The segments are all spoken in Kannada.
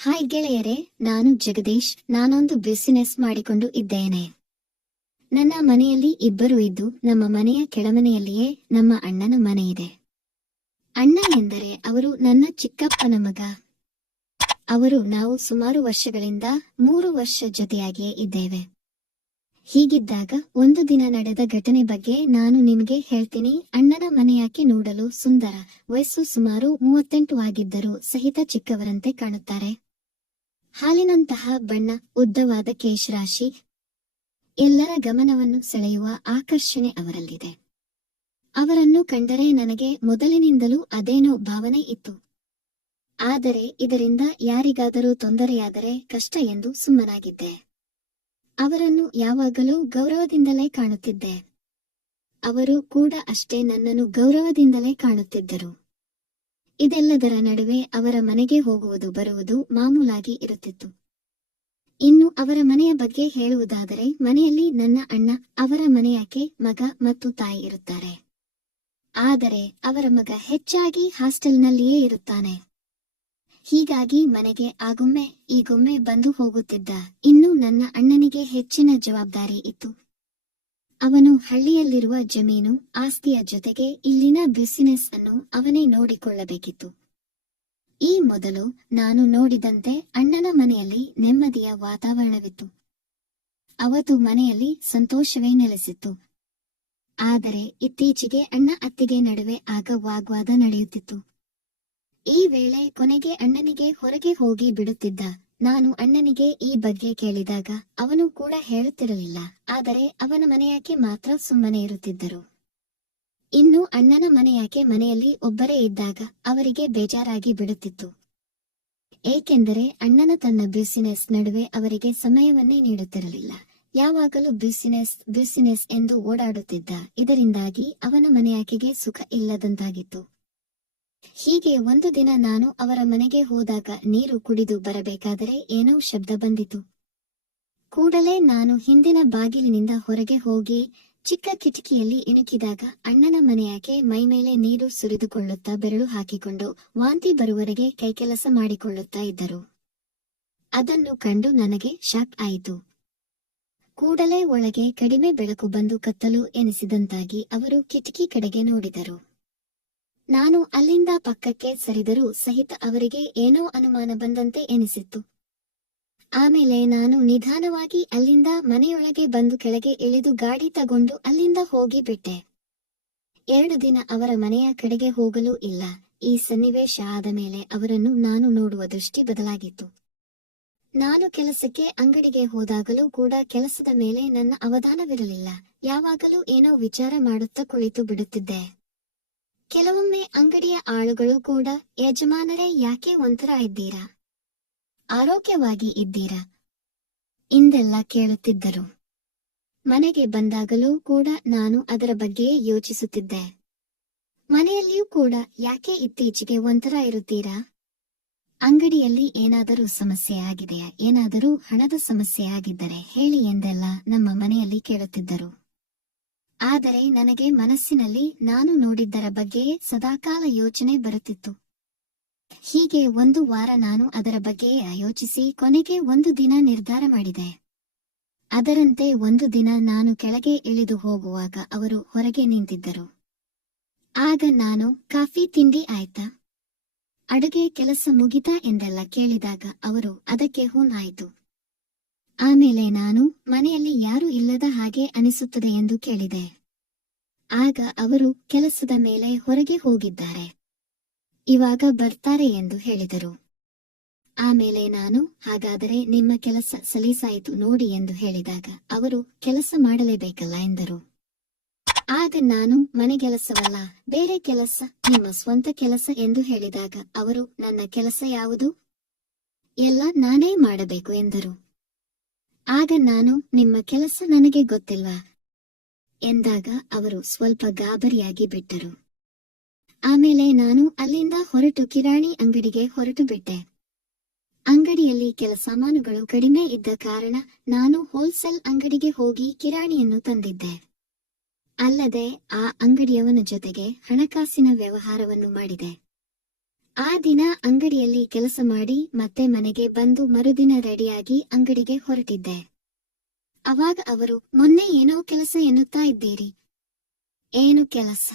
ಹಾಯ್ ಗೆಳೆಯರೇ, ನಾನು ಜಗದೀಶ್. ನಾನೊಂದು ಬಿಸಿನೆಸ್ ಮಾಡಿಕೊಂಡು ಇದ್ದೇನೆ. ನನ್ನ ಮನೆಯಲ್ಲಿ ಇಬ್ಬರು ಇದ್ದು, ನಮ್ಮ ಮನೆಯ ಕೆಳಮನೆಯಲ್ಲಿಯೇ ನಮ್ಮ ಅಣ್ಣನ ಮನೆ ಇದೆ. ಅಣ್ಣ ಎಂದರೆ ಅವರು ನನ್ನ ಚಿಕ್ಕಪ್ಪನ ಮಗ. ನಾವು ಸುಮಾರು ವರ್ಷಗಳಿಂದ 3 ವರ್ಷ ಜೊತೆಯಾಗಿಯೇ ಇದ್ದೇವೆ. ಹೀಗಿದ್ದಾಗ ಒಂದು ದಿನ ನಡೆದ ಘಟನೆ ಬಗ್ಗೆ ನಾನು ನಿಮಗೆ ಹೇಳ್ತೀನಿ. ಅಣ್ಣನ ಮನೆಯಾಕೆ ನೋಡಲು ಸುಂದರ, ವಯಸ್ಸು ಸುಮಾರು 38 ಆಗಿದ್ದರೂ ಸಹಿತ ಚಿಕ್ಕವರಂತೆ ಕಾಣುತ್ತಾರೆ. ಹಾಲಿನಂತಹ ಬಣ್ಣ, ಉದ್ದವಾದ ಕೇಶರಾಶಿ, ಎಲ್ಲರ ಗಮನವನ್ನು ಸೆಳೆಯುವ ಆಕರ್ಷಣೆ ಅವರಲ್ಲಿದೆ. ಅವರನ್ನು ಕಂಡರೆ ನನಗೆ ಮೊದಲಿನಿಂದಲೂ ಅದೇನೋ ಭಾವನೆ ಇತ್ತು. ಆದರೆ ಇದರಿಂದ ಯಾರಿಗಾದರೂ ತೊಂದರೆಯಾದರೆ ಕಷ್ಟ ಎಂದು ಸುಮ್ಮನಾಗಿದ್ದೆ. ಅವರನ್ನು ಯಾವಾಗಲೂ ಗೌರವದಿಂದಲೇ ಕಾಣುತ್ತಿದ್ದೆ. ಅವರು ಕೂಡ ಅಷ್ಟೇ ನನ್ನನ್ನು ಗೌರವದಿಂದಲೇ ಕಾಣುತ್ತಿದ್ದರು. ಇದೆಲ್ಲದರ ನಡುವೆ ಅವರ ಮನೆಗೆ ಹೋಗುವುದು ಬರುವುದು ಮಾಮೂಲಾಗಿ ಇರುತ್ತಿತ್ತು. ಇನ್ನು ಅವರ ಮನೆಯ ಬಗ್ಗೆ ಹೇಳುವುದಾದರೆ, ಮನೆಯಲ್ಲಿ ನನ್ನ ಅಣ್ಣ, ಅವರ ಮನೆಯಾಕೆ ಮಗ ಮತ್ತು ತಾಯಿ ಇರುತ್ತಾರೆ. ಆದರೆ ಅವರ ಮಗ ಹೆಚ್ಚಾಗಿ ಹಾಸ್ಟೆಲ್ನಲ್ಲಿಯೇ ಇರುತ್ತಾನೆ. ಹೀಗಾಗಿ ಮನೆಗೆ ಆಗೊಮ್ಮೆ ಈಗೊಮ್ಮೆ ಬಂದು ಹೋಗುತ್ತಿದ್ದ. ಇನ್ನು ನನ್ನ ಅಣ್ಣನಿಗೆ ಹೆಚ್ಚಿನ ಜವಾಬ್ದಾರಿ ಇತ್ತು. ಅವನು ಹಳ್ಳಿಯಲ್ಲಿರುವ ಜಮೀನು ಆಸ್ತಿಯ ಜೊತೆಗೆ ಇಲ್ಲಿನ ಬಿಸಿನೆಸ್ ಅನ್ನು ಅವನೇ ನೋಡಿಕೊಳ್ಳಬೇಕಿತ್ತು. ಈ ಮೊದಲು ನಾನು ನೋಡಿದಂತೆ ಅಣ್ಣನ ಮನೆಯಲ್ಲಿ ನೆಮ್ಮದಿಯ ವಾತಾವರಣವಿತ್ತು. ಅವತ್ತು ಮನೆಯಲ್ಲಿ ಸಂತೋಷವೇ ನೆಲೆಸಿತ್ತು. ಆದರೆ ಇತ್ತೀಚೆಗೆ ಅಣ್ಣ ಅತ್ತಿಗೆ ನಡುವೆ ಆಗ ವಾಗ್ವಾದ ನಡೆಯುತ್ತಿತ್ತು. ಈ ವೇಳೆ ಕೊನೆಗೆ ಅಣ್ಣನಿಗೆ ಹೊರಗೆ ಹೋಗಿ ಬಿಡುತ್ತಿದ್ದ. ನಾನು ಅಣ್ಣನಿಗೆ ಈ ಬಗ್ಗೆ ಕೇಳಿದಾಗ ಅವನು ಕೂಡ ಹೇಳುತ್ತಿರಲಿಲ್ಲ. ಆದರೆ ಅವನ ಮನೆಯಾಕೆ ಮಾತ್ರ ಸುಮ್ಮನೆ ಇರುತ್ತಿದ್ದರು. ಇನ್ನು ಅಣ್ಣನ ಮನೆಯಾಕೆ ಮನೆಯಲ್ಲಿ ಒಬ್ಬರೇ ಇದ್ದಾಗ ಅವರಿಗೆ ಬೇಜಾರಾಗಿ ಬಿಡುತ್ತಿತ್ತು. ಏಕೆಂದರೆ ಅಣ್ಣನ ತನ್ನ ಬಿಸಿನೆಸ್ ನಡುವೆ ಅವರಿಗೆ ಸಮಯವನ್ನೇ ನೀಡುತ್ತಿರಲಿಲ್ಲ. ಯಾವಾಗಲೂ ಬಿಸಿನೆಸ್ ಎಂದು ಓಡಾಡುತ್ತಿದ್ದ. ಇದರಿಂದಾಗಿ ಅವನ ಮನೆಯಾಕೆಗೆ ಸುಖ ಇಲ್ಲದಂತಾಗಿತ್ತು. ಹೀಗೆ ಒಂದು ದಿನ ನಾನು ಅವರ ಮನೆಗೆ ಹೋದಾಗ ನೀರು ಕುಡಿದು ಬರಬೇಕಾದರೆ ಏನೋ ಶಬ್ದ ಬಂದಿತು. ಕೂಡಲೇ ನಾನು ಹಿಂದಿನ ಬಾಗಿಲಿನಿಂದ ಹೊರಗೆ ಹೋಗಿ ಚಿಕ್ಕ ಕಿಟಕಿಯಲ್ಲಿ ಇಣುಕಿದಾಗ ಅಣ್ಣನ ಮನೆಯಾಕೆ ಮೈಮೇಲೆ ನೀರು ಸುರಿದುಕೊಳ್ಳುತ್ತಾ ಬೆರಳು ಹಾಕಿಕೊಂಡು ವಾಂತಿ ಬರುವವರೆಗೆ ಕೈಕೆಲಸ ಮಾಡಿಕೊಳ್ಳುತ್ತಾ ಇದ್ದರು. ಅದನ್ನು ಕಂಡು ನನಗೆ ಶಾಕ್ ಆಯಿತು. ಕೂಡಲೇ ಒಳಗೆ ಕಡಿಮೆ ಬೆಳಕು ಬಂದು ಕತ್ತಲು ಎನಿಸಿದಂತಾಗಿ ಅವರು ಕಿಟಕಿ ಕಡೆಗೆ ನೋಡಿದರು. ನಾನು ಅಲ್ಲಿಂದ ಪಕ್ಕಕ್ಕೆ ಸರಿದರೂ ಸಹಿತ ಅವರಿಗೆ ಏನೋ ಅನುಮಾನ ಬಂದಂತೆ ಎನಿಸಿತ್ತು. ಆಮೇಲೆ ನಾನು ನಿಧಾನವಾಗಿ ಅಲ್ಲಿಂದ ಮನೆಯೊಳಗೆ ಬಂದು ಕೆಳಗೆ ಇಳಿದು ಗಾಡಿ ತಗೊಂಡು ಅಲ್ಲಿಂದ ಹೋಗಿ ಬಿಟ್ಟೆ. 2 ದಿನ ಅವರ ಮನೆಯ ಕಡೆಗೆ ಹೋಗಲೂ ಇಲ್ಲ. ಈ ಸನ್ನಿವೇಶ ಆದ ಮೇಲೆ ಅವರನ್ನು ನಾನು ನೋಡುವ ದೃಷ್ಟಿ ಬದಲಾಗಿತ್ತು. ನಾನು ಕೆಲಸಕ್ಕೆ ಅಂಗಡಿಗೆ ಹೋದಾಗಲೂ ಕೂಡ ಕೆಲಸದ ಮೇಲೆ ನನ್ನ ಅವಧಾನವಿರಲಿಲ್ಲ. ಯಾವಾಗಲೂ ಏನೋ ವಿಚಾರ ಮಾಡುತ್ತಾ ಕುಳಿತು ಬಿಡುತ್ತಿದ್ದೆ. ಕೆಲವೊಮ್ಮೆ ಅಂಗಡಿಯ ಆಳುಗಳು ಕೂಡ, ಯಜಮಾನರೇ ಯಾಕೆ ಒಂಥರ ಇದ್ದೀರಾ, ಆರೋಗ್ಯವಾಗಿ ಇದ್ದೀರಾ ಇಂದೆಲ್ಲ ಕೇಳುತ್ತಿದ್ದರು. ಮನೆಗೆ ಬಂದಾಗಲೂ ಕೂಡ ನಾನು ಅದರ ಬಗ್ಗೆಯೇ ಯೋಚಿಸುತ್ತಿದ್ದೆ. ಮನೆಯಲ್ಲಿಯೂ ಕೂಡ ಯಾಕೆ ಇತ್ತೀಚೆಗೆ ಒಂಥರ ಇರುತ್ತೀರಾ, ಅಂಗಡಿಯಲ್ಲಿ ಏನಾದರೂ ಸಮಸ್ಯೆ ಆಗಿದೆಯಾ, ಏನಾದರೂ ಹಣದ ಸಮಸ್ಯೆ ಆಗಿದ್ದರೆ ಹೇಳಿ ಎಂದೆಲ್ಲ ನಮ್ಮ ಮನೆಯಲ್ಲಿ ಕೇಳುತ್ತಿದ್ದರು. ಆದರೆ ನನಗೆ ಮನಸ್ಸಿನಲ್ಲಿ ನಾನು ನೋಡಿದ್ದರ ಬಗ್ಗೆಯೇ ಸದಾಕಾಲ ಯೋಚನೆ ಬರುತ್ತಿತ್ತು. ಹೀಗೆ 1 ವಾರ ನಾನು ಅದರ ಬಗ್ಗೆಯೇ ಯೋಚಿಸಿ ಕೊನೆಗೆ ಒಂದು ದಿನ ನಿರ್ಧಾರ ಮಾಡಿದೆ. ಅದರಂತೆ ಒಂದು ದಿನ ನಾನು ಕೆಳಗೆ ಇಳಿದು ಹೋಗುವಾಗ ಅವರು ಹೊರಗೆ ನಿಂತಿದ್ದರು. ಆಗ ನಾನು, ಕಾಫಿ ತಿಂಡಿ ಆಯ್ತಾ, ಅಡುಗೆ ಕೆಲಸ ಮುಗಿತಾ ಎಂದೆಲ್ಲ ಕೇಳಿದಾಗ ಅವರು ಅದಕ್ಕೆ ಆಯಿತು. ಆಮೇಲೆ ನಾನು, ಮನೆಯಲ್ಲಿ ಯಾರೂ ಇಲ್ಲದ ಹಾಗೆ ಅನಿಸುತ್ತದೆ ಎಂದು ಕೇಳಿದೆ. ಆಗ ಅವರು, ಕೆಲಸದ ಮೇಲೆ ಹೊರಗೆ ಹೋಗಿದ್ದಾರೆ, ಇವಾಗ ಬರ್ತಾರೆ ಎಂದು ಹೇಳಿದರು. ಆಮೇಲೆ ನಾನು, ಹಾಗಾದರೆ ನಿಮ್ಮ ಕೆಲಸ ಸಲೀಸಾಯಿತು ನೋಡಿ ಎಂದು ಹೇಳಿದಾಗ ಅವರು, ಕೆಲಸ ಮಾಡಲೇಬೇಕಲ್ಲ ಎಂದರು. ಆಗ ನಾನು, ಮನೆಗೆಲಸವಲ್ಲ, ಬೇರೆ ಕೆಲಸ, ನಿಮ್ಮ ಸ್ವಂತ ಕೆಲಸ ಎಂದು ಹೇಳಿದಾಗ ಅವರು, ನನ್ನ ಕೆಲಸ ಯಾವುದು, ಎಲ್ಲ ನಾನೇ ಮಾಡಬೇಕು ಎಂದರು. ಆಗ ನಾನು, ನಿಮ್ಮ ಕೆಲಸ ನನಗೆ ಗೊತ್ತಿಲ್ವಾ ಎಂದಾಗ ಅವರು ಸ್ವಲ್ಪ ಗಾಬರಿಯಾಗಿ ಬಿಟ್ಟರು. ಆಮೇಲೆ ನಾನು ಅಲ್ಲಿಂದ ಹೊರಟು ಕಿರಾಣಿ ಅಂಗಡಿಗೆ ಹೊರಟು ಬಿಟ್ಟೆ. ಅಂಗಡಿಯಲ್ಲಿ ಕೆಲ ಸಾಮಾನುಗಳು ಕಡಿಮೆ ಇದ್ದ ಕಾರಣ ನಾನು ಹೋಲ್ಸೇಲ್ ಅಂಗಡಿಗೆ ಹೋಗಿ ಕಿರಾಣಿಯನ್ನು ತಂದಿದ್ದೆ. ಅಲ್ಲದೆ ಆ ಅಂಗಡಿಯವನ ಜೊತೆಗೆ ಹಣಕಾಸಿನ ವ್ಯವಹಾರವನ್ನು ಮಾಡಿದೆ. ಆ ದಿನ ಅಂಗಡಿಯಲ್ಲಿ ಕೆಲಸ ಮಾಡಿ ಮತ್ತೆ ಮನೆಗೆ ಬಂದು ಮರುದಿನ ರೆಡಿಯಾಗಿ ಅಂಗಡಿಗೆ ಹೊರಟಿದ್ದೆ. ಅವಾಗ ಅವರು, ಮೊನ್ನೆ ಏನೋ ಕೆಲಸ ಎನ್ನುತ್ತಾ ಇದ್ದೀರಿ. ಏನು ಕೆಲಸ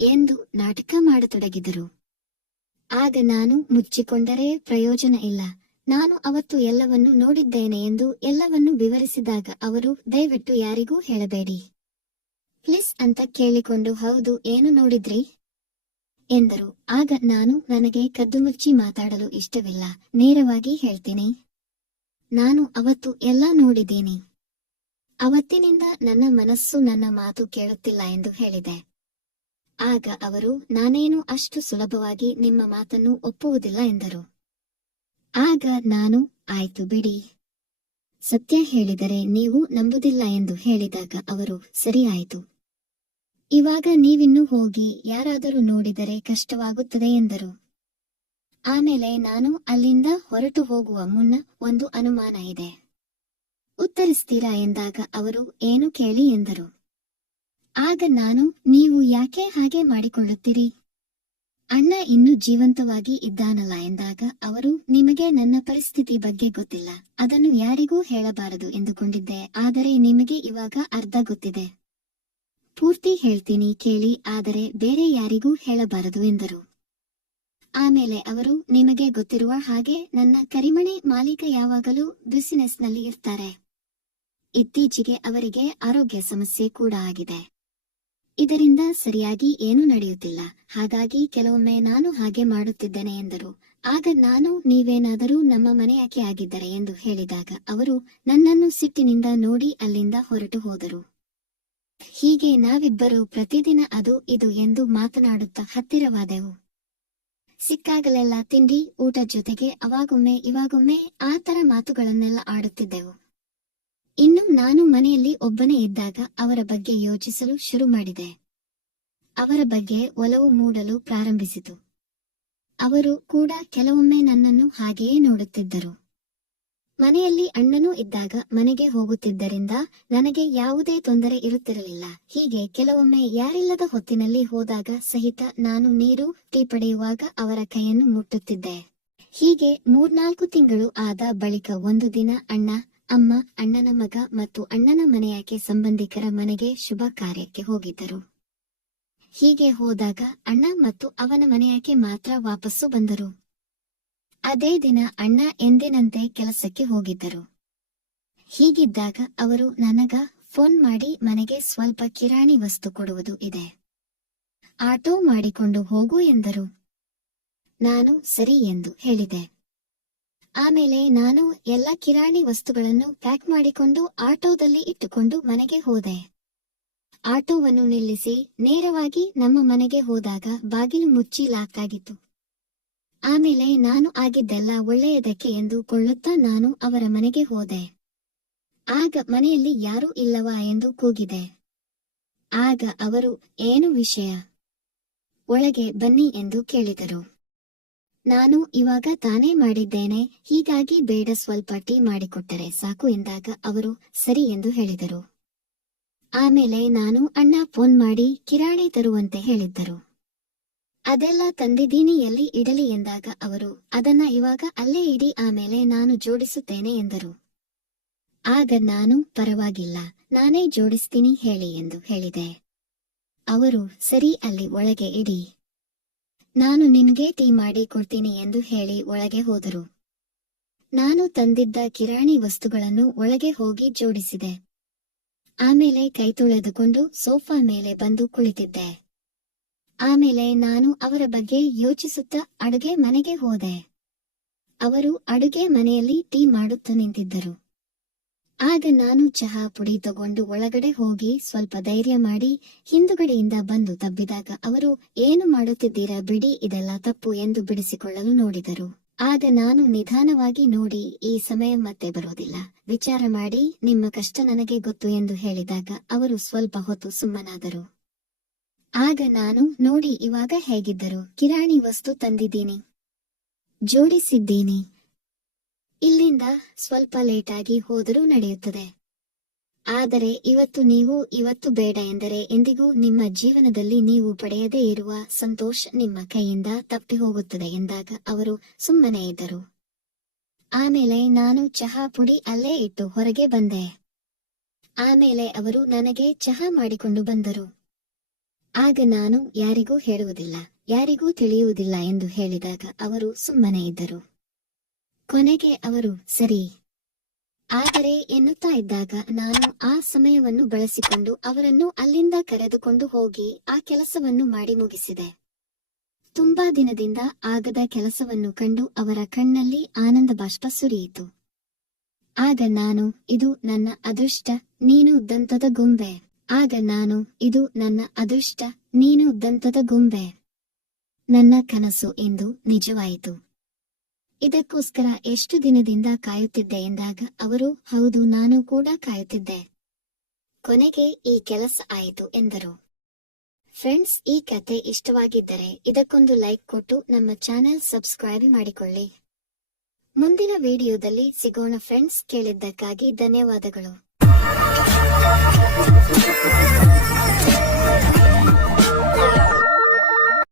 ಎಂದು ನಾಟಕ ಮಾಡತೊಡಗಿದರು. ಆಗ ನಾನು, ಮುಚ್ಚಿಕೊಂಡರೆ ಪ್ರಯೋಜನ ಇಲ್ಲ, ನಾನು ಅವತ್ತು ಎಲ್ಲವನ್ನೂ ನೋಡಿದ್ದೇನೆ ಎಂದು ಎಲ್ಲವನ್ನೂ ವಿವರಿಸಿದಾಗ ಅವರು, ದಯವಿಟ್ಟು ಯಾರಿಗೂ ಹೇಳಬೇಡಿ ಪ್ಲೀಸ್ ಅಂತ ಕೇಳಿಕೊಂಡು, ಹೌದು ಏನು ನೋಡಿದ್ರಿ ಎಂದರು. ಆಗ ನಾನು, ನನಗೆ ಕದ್ದುಮುಚ್ಚಿ ಮಾತಾಡಲು ಇಷ್ಟವಿಲ್ಲ, ನೇರವಾಗಿ ಹೇಳ್ತೀನಿ. ನಾನು ಅವತ್ತು ಎಲ್ಲ ನೋಡಿದ್ದೀನಿ. ಅವತ್ತಿನಿಂದ ನನ್ನ ಮನಸ್ಸು ನನ್ನ ಮಾತು ಕೇಳುತ್ತಿಲ್ಲ ಎಂದು ಹೇಳಿದೆ. ಆಗ ಅವರು, ನಾನೇನು ಅಷ್ಟು ಸುಲಭವಾಗಿ ನಿಮ್ಮ ಮಾತನ್ನು ಒಪ್ಪುವುದಿಲ್ಲ ಎಂದರು. ಆಗ ನಾನು, ಆಯ್ತು ಬಿಡಿ, ಸತ್ಯ ಹೇಳಿದರೆ ನೀವು ನಂಬುದಿಲ್ಲ ಎಂದು ಹೇಳಿದಾಗ ಅವರು, ಸರಿ ಆಯಿತು, ಇವಾಗ ನೀವಿನ್ನೂ ಹೋಗಿ ಯಾರಾದರೂ ನೋಡಿದರೆ ಕಷ್ಟವಾಗುತ್ತದೆ ಎಂದರು. ಆಮೇಲೆ ನಾನು ಅಲ್ಲಿಂದ ಹೊರಟು ಹೋಗುವ ಮುನ್ನ ಒಂದು ಅನುಮಾನ ಇದೆ, ಉತ್ತರಿಸ್ತೀರಾ ಎಂದಾಗ ಅವರು, ಏನು ಕೇಳಿ ಎಂದರು. ಆಗ ನಾನು, ನೀವು ಯಾಕೆ ಹಾಗೆ ಮಾಡಿಕೊಳ್ಳುತ್ತೀರಿ, ಅಣ್ಣ ಇನ್ನೂ ಜೀವಂತವಾಗಿ ಇದ್ದಾನಲ್ಲ ಎಂದಾಗ ಅವರು, ನಿಮಗೆ ನನ್ನ ಪರಿಸ್ಥಿತಿ ಬಗ್ಗೆ ಗೊತ್ತಿಲ್ಲ, ಅದನ್ನು ಯಾರಿಗೂ ಹೇಳಬಾರದು ಎಂದುಕೊಂಡಿದ್ದೆ, ಆದರೆ ನಿಮಗೆ ಇವಾಗ ಅರ್ಧ ಗೊತ್ತಿದೆ, ಪೂರ್ತಿ ಹೇಳ್ತೀನಿ ಕೇಳಿ, ಆದರೆ ಬೇರೆ ಯಾರಿಗೂ ಹೇಳಬಾರದು ಎಂದರು. ಆಮೇಲೆ ಅವರು, ನಿಮಗೆ ಗೊತ್ತಿರುವ ಹಾಗೆ ನನ್ನ ಕರಿಮಣಿ ಮಾಲೀಕ ಯಾವಾಗಲೂ ಬಿಸಿನೆಸ್ನಲ್ಲಿ ಇರ್ತಾರೆ. ಇತ್ತೀಚೆಗೆ ಅವರಿಗೆ ಆರೋಗ್ಯ ಸಮಸ್ಯೆ ಕೂಡ ಆಗಿದೆ. ಇದರಿಂದ ಸರಿಯಾಗಿ ಏನೂ ನಡೆಯುತ್ತಿಲ್ಲ, ಹಾಗಾಗಿ ಕೆಲವೊಮ್ಮೆ ನಾನು ಹಾಗೆ ಮಾಡುತ್ತಿದ್ದೇನೆ ಎಂದರು. ಆಗ ನಾನು, ನೀವೇನಾದರೂ ನಮ್ಮ ಮನೆಯಾಕೆ ಆಗಿದ್ದರೆ ಎಂದು ಹೇಳಿದಾಗ ಅವರು ನನ್ನನ್ನು ಸಿಟ್ಟಿನಿಂದ ನೋಡಿ ಅಲ್ಲಿಂದ ಹೊರಟು ಹೋದರು. ಹೀಗೆ ನಾವಿಬ್ಬರು ಪ್ರತಿದಿನ ಅದು ಇದು ಎಂದು ಮಾತನಾಡುತ್ತಾ ಹತ್ತಿರವಾದೆವು. ಸಿಕ್ಕಾಗಲೆಲ್ಲ ತಿಂಡಿ ಊಟ ಜೊತೆಗೆ ಅವಾಗೊಮ್ಮೆ ಇವಾಗೊಮ್ಮೆ ಆ ತರ ಮಾತುಗಳನ್ನೆಲ್ಲ ಆಡುತ್ತಿದ್ದೆವು. ಇನ್ನು ನಾನು ಮನೆಯಲ್ಲಿ ಒಬ್ಬನೇ ಇದ್ದಾಗ ಅವರ ಬಗ್ಗೆ ಯೋಚಿಸಲು ಶುರು ಮಾಡಿದೆ. ಅವರ ಬಗ್ಗೆ ಒಲವು ಮೂಡಲು ಪ್ರಾರಂಭಿಸಿತು. ಅವರು ಕೂಡ ಕೆಲವೊಮ್ಮೆ ನನ್ನನ್ನು ಹಾಗೆಯೇ ನೋಡುತ್ತಿದ್ದರು. ಮನೆಯಲ್ಲಿ ಅಣ್ಣನೂ ಇದ್ದಾಗ ಮನೆಗೆ ಹೋಗುತ್ತಿದ್ದರಿಂದ ನನಗೆ ಯಾವುದೇ ತೊಂದರೆ ಇರುತ್ತಿರಲಿಲ್ಲ. ಹೀಗೆ ಕೆಲವೊಮ್ಮೆ ಯಾರಿಲ್ಲದ ಹೊತ್ತಿನಲ್ಲಿ ಹೋದಾಗ ಸಹಿತ ನಾನು ನೀರು ಟೀ ಪಡೆಯುವಾಗ ಅವರ ಕೈಯನ್ನು ಮುಟ್ಟುತ್ತಿದ್ದೆ. ಹೀಗೆ 3-4 ತಿಂಗಳು ಆದ ಬಳಿಕ ಒಂದು ದಿನ ಅಣ್ಣ, ಅಮ್ಮ, ಅಣ್ಣನ ಮಗ ಮತ್ತು ಅಣ್ಣನ ಮನೆಯಾಕೆ ಸಂಬಂಧಿಕರ ಮನೆಗೆ ಶುಭ ಕಾರ್ಯಕ್ಕೆ ಹೋಗಿದ್ದರು. ಹೀಗೆ ಹೋದಾಗ ಅಣ್ಣ ಮತ್ತು ಅವನ ಮನೆಯಾಕೆ ಮಾತ್ರ ವಾಪಸ್ಸು ಬಂದರು. ಅದೇ ದಿನ ಅಣ್ಣ ಎಂದಿನಂತೆ ಕೆಲಸಕ್ಕೆ ಹೋಗಿದ್ದರು. ಹೀಗಿದ್ದಾಗ ಅವರು ನನಗ ಫೋನ್ ಮಾಡಿ ಮನೆಗೆ ಸ್ವಲ್ಪ ಕಿರಾಣಿ ವಸ್ತು ಕೊಡುವುದು ಇದೆ, ಆಟೋ ಮಾಡಿಕೊಂಡು ಹೋಗು ಎಂದರು. ನಾನು ಸರಿ ಎಂದು ಹೇಳಿದೆ. ಆಮೇಲೆ ನಾನು ಎಲ್ಲ ಕಿರಾಣಿ ವಸ್ತುಗಳನ್ನು ಪ್ಯಾಕ್ ಮಾಡಿಕೊಂಡು ಆಟೋದಲ್ಲಿ ಇಟ್ಟುಕೊಂಡು ಮನೆಗೆ ಹೋದೆ. ಆಟೋವನ್ನು ನಿಲ್ಲಿಸಿ ನೇರವಾಗಿ ನಮ್ಮ ಮನೆಗೆ ಹೋದಾಗ ಬಾಗಿಲು ಮುಚ್ಚಿ ಲಾಕ್ ಆಗಿತ್ತು. ಆಮೇಲೆ ನಾನು ಆಗಿದ್ದೆಲ್ಲ ಒಳ್ಳೆಯದಕ್ಕೆ ಎಂದು ಕೊಳ್ಳುತ್ತಾ ನಾನು ಅವರ ಮನೆಗೆ ಹೋದೆ. ಆಗ ಮನೆಯಲ್ಲಿ ಯಾರೂ ಇಲ್ಲವಾ ಎಂದು ಕೂಗಿದೆ. ಆಗ ಅವರು, ಏನು ವಿಷಯ, ಒಳಗೆ ಬನ್ನಿ ಎಂದು ಕೇಳಿದರು. ನಾನು, ಇವಾಗ ತಾನೇ ಮಾಡಿದ್ದೇನೆ, ಹೀಗಾಗಿ ಬೇಡ, ಸ್ವಲ್ಪ ಟೀ ಮಾಡಿಕೊಟ್ಟರೆ ಸಾಕು ಎಂದಾಗ ಅವರು ಸರಿ ಎಂದು ಹೇಳಿದರು. ಆಮೇಲೆ ನಾನು ಅಣ್ಣ ಫೋನ್ ಮಾಡಿ ಕಿರಾಣಿ ತರುವಂತೆ ಹೇಳಿದ್ದರು. ಅದೆಲ್ಲ ತಂದಿದ್ದೀನಿ, ಎಲ್ಲಿ ಇಡಲಿ ಎಂದಾಗ ಅವರು ಅದನ್ನ ಇವಾಗ ಅಲ್ಲೇ ಇಡಿ, ಆಮೇಲೆ ನಾನು ಜೋಡಿಸುತ್ತೇನೆ ಎಂದರು. ಆಗ ನಾನು, ಪರವಾಗಿಲ್ಲ, ನಾನೇ ಜೋಡಿಸ್ತೀನಿ ಹೇಳಿ ಎಂದು ಹೇಳಿದೆ. ಅವರು ಸರಿ, ಅಲ್ಲಿ ಒಳಗೆ ಇಡಿ, ನಾನು ನಿನ್ಗೆ ಟೀ ಮಾಡಿ ಕೊಡ್ತೀನಿ ಎಂದು ಹೇಳಿ ಒಳಗೆ ಹೋದರು. ನಾನು ತಂದಿದ್ದ ಕಿರಾಣಿ ವಸ್ತುಗಳನ್ನು ಒಳಗೆ ಹೋಗಿ ಜೋಡಿಸಿದೆ. ಆಮೇಲೆ ಕೈ ತೊಳೆದುಕೊಂಡು ಸೋಫಾ ಮೇಲೆ ಬಂದು ಕುಳಿತಿದ್ದೆ. ಆಮೇಲೆ ನಾನು ಅವರ ಬಗ್ಗೆ ಯೋಚಿಸುತ್ತಾ ಅಡುಗೆ ಮನೆಗೆ ಹೋದೆ. ಅವರು ಅಡುಗೆ ಮನೆಯಲ್ಲಿ ಟೀ ಮಾಡುತ್ತಾ ನಿಂತಿದ್ದರು. ಆಗ ನಾನು ಚಹಾ ಪುಡಿ ತಗೊಂಡು ಒಳಗಡೆ ಹೋಗಿ ಸ್ವಲ್ಪ ಧೈರ್ಯ ಮಾಡಿ ಹಿಂದುಗಡೆಯಿಂದ ಬಂದು ತಬ್ಬಿದಾಗ ಅವರು, ಏನು ಮಾಡುತ್ತಿದ್ದೀರಾ ಬಿಡಿ, ಇದೆಲ್ಲ ತಪ್ಪು ಎಂದು ಬಿಡಿಸಿಕೊಳ್ಳಲು ನೋಡಿದರು. ಆಗ ನಾನು ನಿಧಾನವಾಗಿ ನೋಡಿ, ಈ ಸಮಯ ಮತ್ತೆ ಬರೋದಿಲ್ಲ, ವಿಚಾರ ಮಾಡಿ, ನಿಮ್ಮ ಕಷ್ಟ ನನಗೆ ಗೊತ್ತು ಎಂದು ಹೇಳಿದಾಗ ಅವರು ಸ್ವಲ್ಪ ಹೊತ್ತು ಸುಮ್ಮನಾದರು. ಆಗ ನಾನು, ನೋಡಿ ಇವಾಗ ಹೇಗಿದ್ದರು, ಕಿರಾಣಿ ವಸ್ತು ತಂದಿದ್ದೀನಿ, ಜೋಡಿಸಿದ್ದೀನಿ, ಇಲ್ಲಿಂದ ಸ್ವಲ್ಪ ಲೇಟಾಗಿ ಹೋದರೂ ನಡೆಯುತ್ತದೆ, ಆದರೆ ಇವತ್ತು ಬೇಡ ಎಂದರೆ ಎಂದಿಗೂ ನಿಮ್ಮ ಜೀವನದಲ್ಲಿ ನೀವು ಪಡೆಯದೇ ಇರುವ ಸಂತೋಷ ನಿಮ್ಮ ಕೈಯಿಂದ ತಪ್ಪಿ ಹೋಗುತ್ತದೆ ಎಂದಾಗ ಅವರು ಸುಮ್ಮನೆ ಇದ್ದರು. ಆಮೇಲೆ ನಾನು ಚಹಾ ಪುಡಿ ಅಲ್ಲೇ ಇಟ್ಟು ಹೊರಗೆ ಬಂದೆ. ಆಮೇಲೆ ಅವರು ನನಗೆ ಚಹಾ ಮಾಡಿಕೊಂಡು ಬಂದರು. ಆಗ ನಾನು ಯಾರಿಗೂ ಹೇಳುವುದಿಲ್ಲ, ಯಾರಿಗೂ ತಿಳಿಯುವುದಿಲ್ಲ ಎಂದು ಹೇಳಿದಾಗ ಅವರು ಸುಮ್ಮನೆ ಇದ್ದರು. ಕೊನೆಗೆ ಅವರು ಸರಿ ಆದರೆ ಎನ್ನುತ್ತಾ ಇದ್ದಾಗ ನಾನು ಆ ಸಮಯವನ್ನು ಬಳಸಿಕೊಂಡು ಅವರನ್ನು ಅಲ್ಲಿಂದ ಕರೆದುಕೊಂಡು ಹೋಗಿ ಆ ಕೆಲಸವನ್ನು ಮಾಡಿ ಮುಗಿಸಿದೆ. ತುಂಬಾ ದಿನದಿಂದ ಆಗದ ಕೆಲಸವನ್ನು ಕಂಡು ಅವರ ಕಣ್ಣಲ್ಲಿ ಆನಂದ ಬಾಷ್ಪ ಸುರಿಯಿತು. ಆಗ ನಾನು ಇದು ನನ್ನ ಅದೃಷ್ಟ, ನೀನು ದಂತದ ಗೊಂಬೆ. ಇದು ನನ್ನ ಅದೃಷ್ಟ, ನೀನು ದಂತದ ಗೊಂಬೆ. ನನ್ನ ಕನಸು ಎಂದು ನಿಜವಾಯಿತು. ಇದಕ್ಕೋಸ್ಕರ ಎಷ್ಟು ದಿನದಿಂದ ಕಾಯುತ್ತಿದ್ದೆ ಎಂದಾಗ ಅವರು ಹೌದು, ನಾನು ಕೂಡ ಕಾಯುತ್ತಿದ್ದೆ. ಕೊನೆಗೆ ಈ ಕೆಲಸ ಆಯಿತು ಎಂದರು. ಫ್ರೆಂಡ್ಸ್, ಈ ಕತೆ ಇಷ್ಟವಾಗಿದ್ದರೆ ಇದಕ್ಕೊಂದು ಲೈಕ್ ಕೊಟ್ಟು ನಮ್ಮ ಚಾನೆಲ್ ಸಬ್ಸ್ಕ್ರೈಬ್ ಮಾಡಿಕೊಳ್ಳಿ. ಮುಂದಿನ ವಿಡಿಯೋದಲ್ಲಿ ಸಿಗೋಣ ಫ್ರೆಂಡ್ಸ್. ಕೇಳಿದ್ದಕ್ಕಾಗಿ ಧನ್ಯವಾದಗಳು.